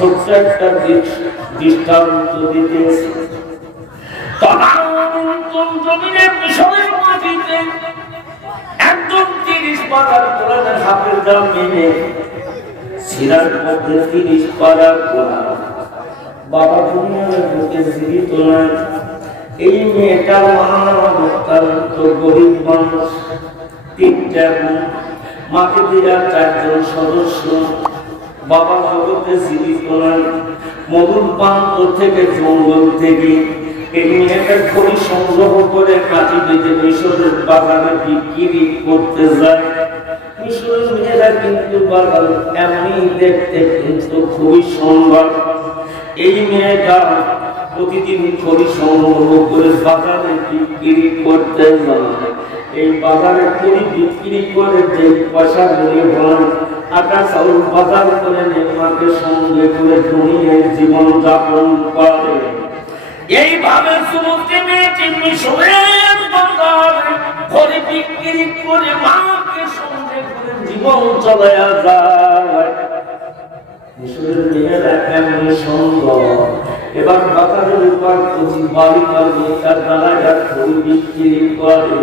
ছোট্ট একটা দৃষ্টান্ত দিতেছি একজন তিরিশ মেনে সিরার মধ্যে বাবা দুনিয়ার বুকে জীবিত নয়। এই মেয়েটার গরিব মানুষ। তিনটা মাকে দিয়া চারজন সদস্য। বাবা জগতে জীবিত নয় মরুর প্রান্ত থেকে জঙ্গল থেকে এই মেয়েটা খড়ি সংগ্রহ করে কাটি বেঁধে মিশরের বাগানে বিক্রি করতে যায়। মিশরের মেয়েরা কিন্তু বাগান এমনি দেখতে কিন্তু খুবই সুন্দর। এই মেয়েটা প্রতিদিন খড়ি সংগ্রহ করে বাগানে বিক্রি করতে যায়। এই বাজারে খড়ি বিক্রি করে যে পয়সা মনে হয় আটা চাউল বাজার করে নেমাকে সঙ্গে করে দুনিয়ায় জীবন যাপন করে। এইভাবে মেয়েটি মিশরের খড়ি বিক্রি করে মাকে সঙ্গে করে জীবন চলায়া যায়। মিশরের মেয়েরা কেমন সুন্দর। এবার বাজারের উপর কচি বালিকার মেয়েটার দাঁড়ায় খড়ি বিক্রি করে।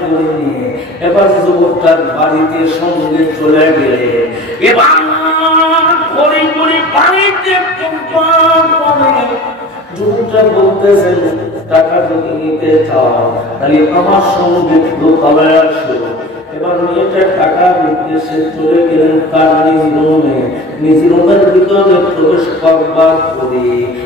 করে যুবকটার বাড়িতে সঙ্গে চলে গেলে। যুবকটা বলতেছেন টাকা যদি নিতে চাও, তাহলে আমার সঙ্গে দোতলায় আসো। এবার মেয়েটা টাকা নির্দেশে চলে গেলেন তার নিজ রুমে। নিজ রুমের ভিতরে প্রবেশ করবার পরে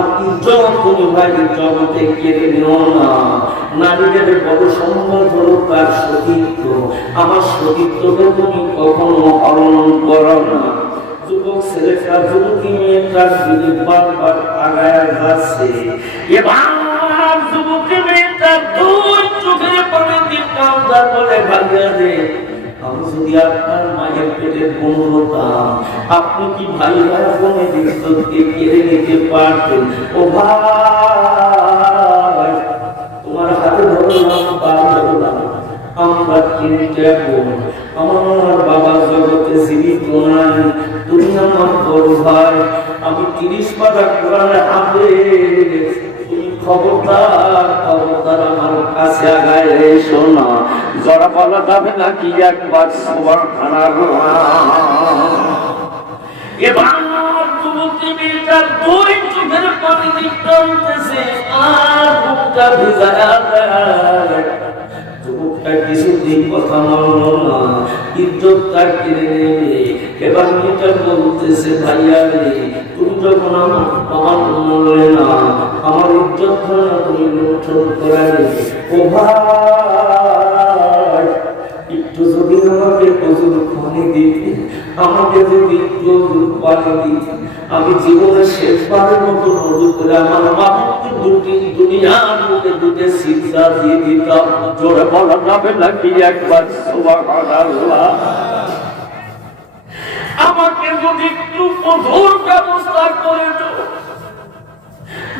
আমার ইজ্জত তুমি ভাই, জগতে কেড়ে নিও না। নারীদের বড় সম্মান হলো তার সতীত্ব, আমার সতীত্বকে তুমি কখনো হরণ করো না। যুবক ছেলেটা যুবতী মেয়েটার দিকে বারবার আগায় যাচ্ছে এবার যুবতী মেয়েটা দুই চোখের পানি দিয়ে কান্দার বলে, ভাগিয়া আমি আপনি কি ভাই ভাই কেড়ে নিতে পারতেন ও ভাই, তোমার হাতে ধরলাম পা আমরা তিনটে আমার বাবা জগতে জীবিত নাই। তুমি আমার বড় ভাই। আমি তিরিশ পাতা কোরআনে হাতে খবরদার খবরদার আমার কাছে আগায় এসো না জরা বলা যাবে না কি একবার সবার খানার এবার ভিজায়া যুবকটা কিছুদিন কথা মানল না, ইজ্জতটা কেড়ে নেবে। এবার মেয়েটা বলতেছে, ভাইয়া রে যখন আমার আমার আমার ইজ্জত না তুমি লুণ্ঠন করে ও ভাই একটু যদি আমাকে প্রচুর পানি দিতে আমাকে যদি প্রচুর পানি দিতে আমি জীবনের শেষবারের মতো নজর করে আমার বাবাকে দুটি দুনিয়ার মধ্যে দুটো সিজা দিয়ে দিতাম জোরে বলা যাবে নাকি একবার সুবহানাল্লাহ আমাকে যদি একটু কঠোর ব্যবস্থা করে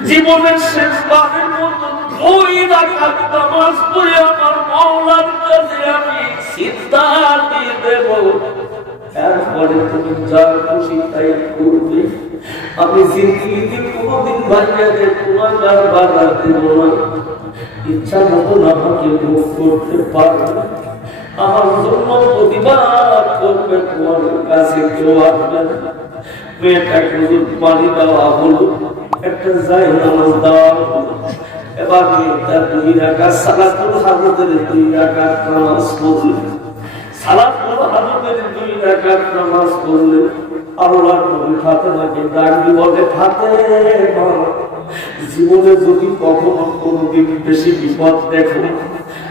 জীবনের শেষ বারের মতো ওই রাখার নামাজ পড়ে আমার মাওলার কাছে আমি সিদ্ধার দিয়ে দেব। এরপরে তুমি যা খুশি তাই করবে। আমি জিন্দিগিতে কোনোদিন ভাইয়াকে তোমার বাধা দেব না। ইচ্ছা মতন আমাকে ভোগ করতে পারবে আমার জন্য প্রতিবাদ তোমার কাছে কেউ আসবে মেয়েটাকে পানি একটা এবার দুই রাখা সালাতুল দুই রাখা নামাজ পড়লেন সালাতুল দুই রাখা নামাজ পড়লেন আল্লাহর নবী ফাতেমাকে ডাক দিয়ে বলে, ফাতেমা, জীবনে যদি কখনো কোনোদিন বেশি বিপদ দেখো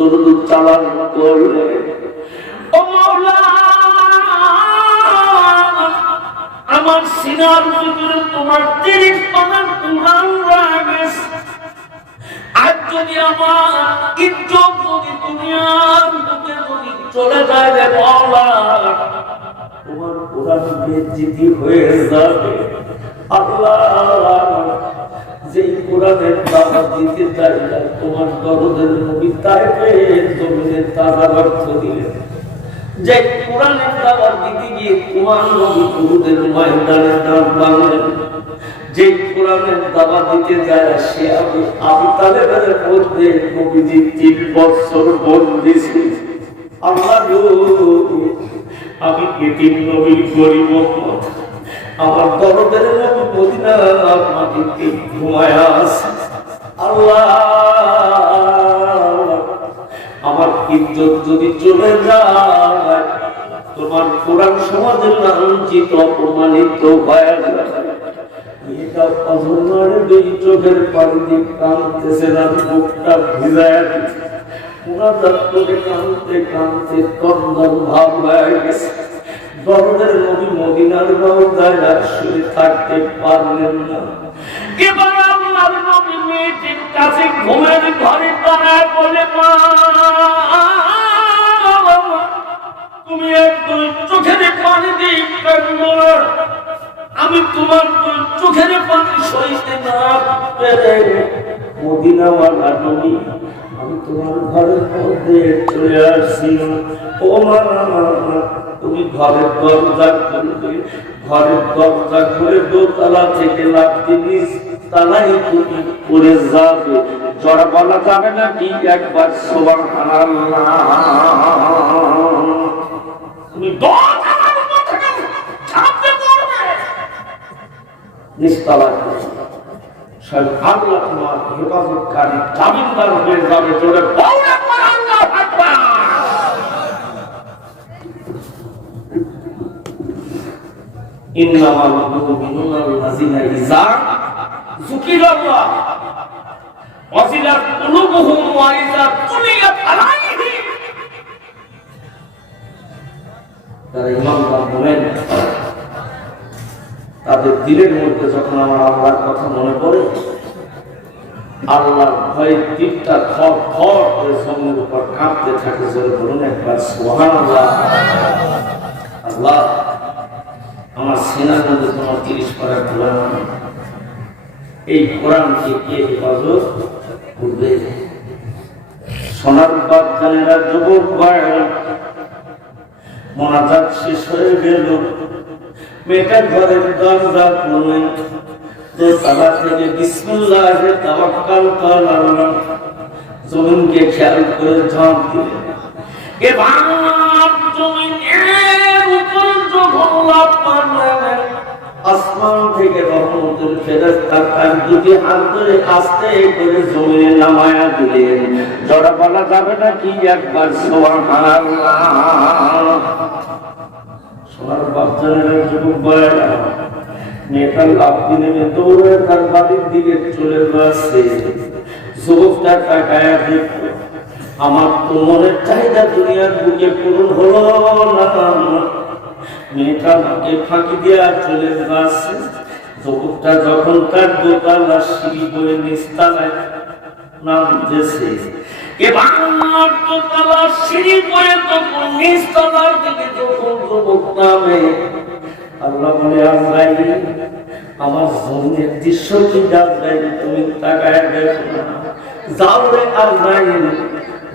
দরুদ চালান করলেন ও মাওলা, আমার সিনার ভিতরে তোমার তিরিশ পানার কুরআন আজ যদি আমার ইজ্জত যদি দুনিয়ার বুকে যদি চলে যায় রে মাওলা, তোমার কোরআন বেজ্জিতি হয়ে যাবে। আল্লাহ যেই কোরআনের দাওয়াত দিতে চাই না তোমার দরদের নবী তাইফের জমিনে তাজা অর্থ দিলেন যে কোরআনের দাওয়াত দিতে গিয়ে তোমার নবী গুরুদের ময়দানে দাঁড় বাংলেন যে কোরআনের দাওয়াত দিতে যায় সে আমি আমি তাদের মধ্যে নবীজি তিন বছর বন্দি ছিল আল্লাহ গো, আমি এটিম নবীর গরিব। আমার দরদের মাটিতে আমার ইজ্জত যদি চলে যায়, তোমার কোরআন সমাজের লাঞ্ছিত, অপমানিত হয়ে। এটা অধর্মের মুখটা ভিজায়। কাঁদতে কাঁদতে ভাব হয়ে গেছে। দরদের নবী মদিনার রওজায় আর শুয়ে থাকতে পারলেন না। এবার আল্লাহর নবী মেয়েটির কাছে ঘুমের ঘরে দাঁড়ায় বলে মা তুমি একদম চোখের পানি দিয়ে আমি তোমার দুই চোখের পানি সইতে না পেরে মদিনাওয়ালা নবী আমি তোমার ঘরের মধ্যে চলে আসছি। ও মা তুমি ঘরের দরজা খুলবে, ঘরের দরজা খুলে দোতলা থেকে নিস তালাই তুমি পড়ে যাবে। যাবে না কি একবার তুমি আল্লাহ তোমার হেফাজতকারী জামিনদার হয়ে যাবে, জোরে বল একবার আল্লাহু আকবার। তাদের দিলের মধ্যে যখন আমার আল্লাহর কথা মনে পড়ে, আল্লাহর ভয়ে দিকটা থর থর করে জমির উপর কাঁপতে থাকে বলুন একবার সোহান আল্লাহ আল্লাহ। আমার সেনার মধ্যে তোমার তিরিশ পারা কোরআন এই কোরআনকে কে হেফাজত করবে? সোনার বাচ্চানেরা যুবক ভাইয়েরা, মোনাজাত শেষ হয়ে গেল। মেয়েটার ঘরের দরজা খুললেন তো তালা থেকে বিসমুল্লাহে তাওয়াক্কাল করলাম জমিনকে খেয়াল করে ঝাঁপ দিলেন এবার জমিনের আসমান থেকে রহমতের তার দুটি হাত ধরে আস্তে করে জমিনে নামায়া দিলেন। বলা যাবে না কি একবার? সোনার বাচ্চারা যুবক বয়রা মেয়েটা লাভ দিনে দৌড়ে তার বাড়ির দিকে চলে যাচ্ছে। যুবকটা দেখল, আমার তো মনের চাহিদা দুনিয়ার বুকে পূরণ হলো না মেয়েটা আমাকে ফাঁকি দিয়ে চলে যাচ্ছে যুবকটা যখন তার দোতলা সিঁড়ি বয়ে নিস্তালায় নামতেছে এবার দোতলা সিঁড়ি বয়ে তখন নিস্তালার দিকে যখন যুবক নামে, আল্লাহ বলে, আল্লাহ, আমার জমির দৃশ্য কি যাই তুমি তাকায় দেখো যাও রে আল্লাহ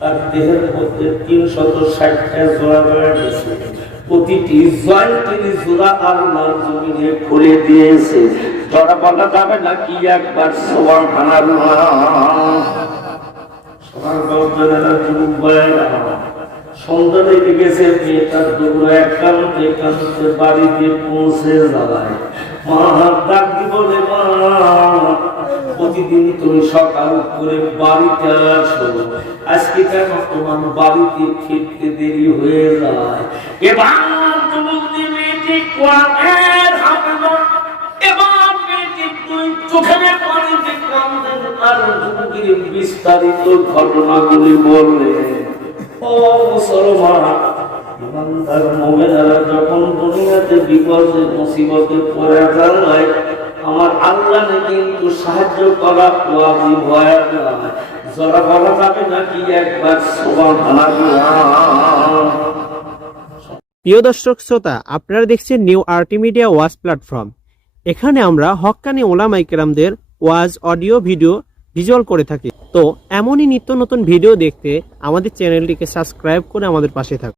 তার দেহের মধ্যে তিনশত ষাটটা জোড়া বেড়া গেছে। প্রতিটি জয়েন্টের জোড়া আল্লাহর জমিনে খুলে দিয়েছে। জোড়া বলা যাবে নাকি একবার সবার খানার সন্ধ্যা লেগে গেছে মেয়েটার দৌড়া একান্তে একান্তে বাড়িতে পৌঁছে দাঁড়ায় মা ডাক বলে মা। প্রতিদিন তুমি সকাল করে বাড়িতে আসো। আজকে কেন তোমার বাড়িতে ফিরতে দেরি হয়ে যায়? এবার তুমি মেয়েটি এবার মেয়েটি কান্দেন আর বিস্তারিত ঘটনাগুলি বললেন ও মুসলমান, ইমানদার মুমিনারা যখন দুনিয়াতে বিপদে, মুসিবতে পড়ে যায় আমার আল্লাহ কিন্তু সাহায্য করা ওয়াজিব হয়ে। যায় জরা বলা যাবে নাকি একবার প্রিয় দর্শক শ্রোতা, আপনারা দেখছেন নিউ আরটি মিডিয়া ওয়াজ প্ল্যাটফর্ম এখানে আমরা হক্কানি ওলামাই কেরামদের ওয়াজ, অডিও, ভিডিও ভিজুয়াল করে থাকি। তো এমনই নিত্য নতুন ভিডিও দেখতে আমাদের চ্যানেলটিকে সাবস্ক্রাইব করে আমাদের পাশে থাকুন।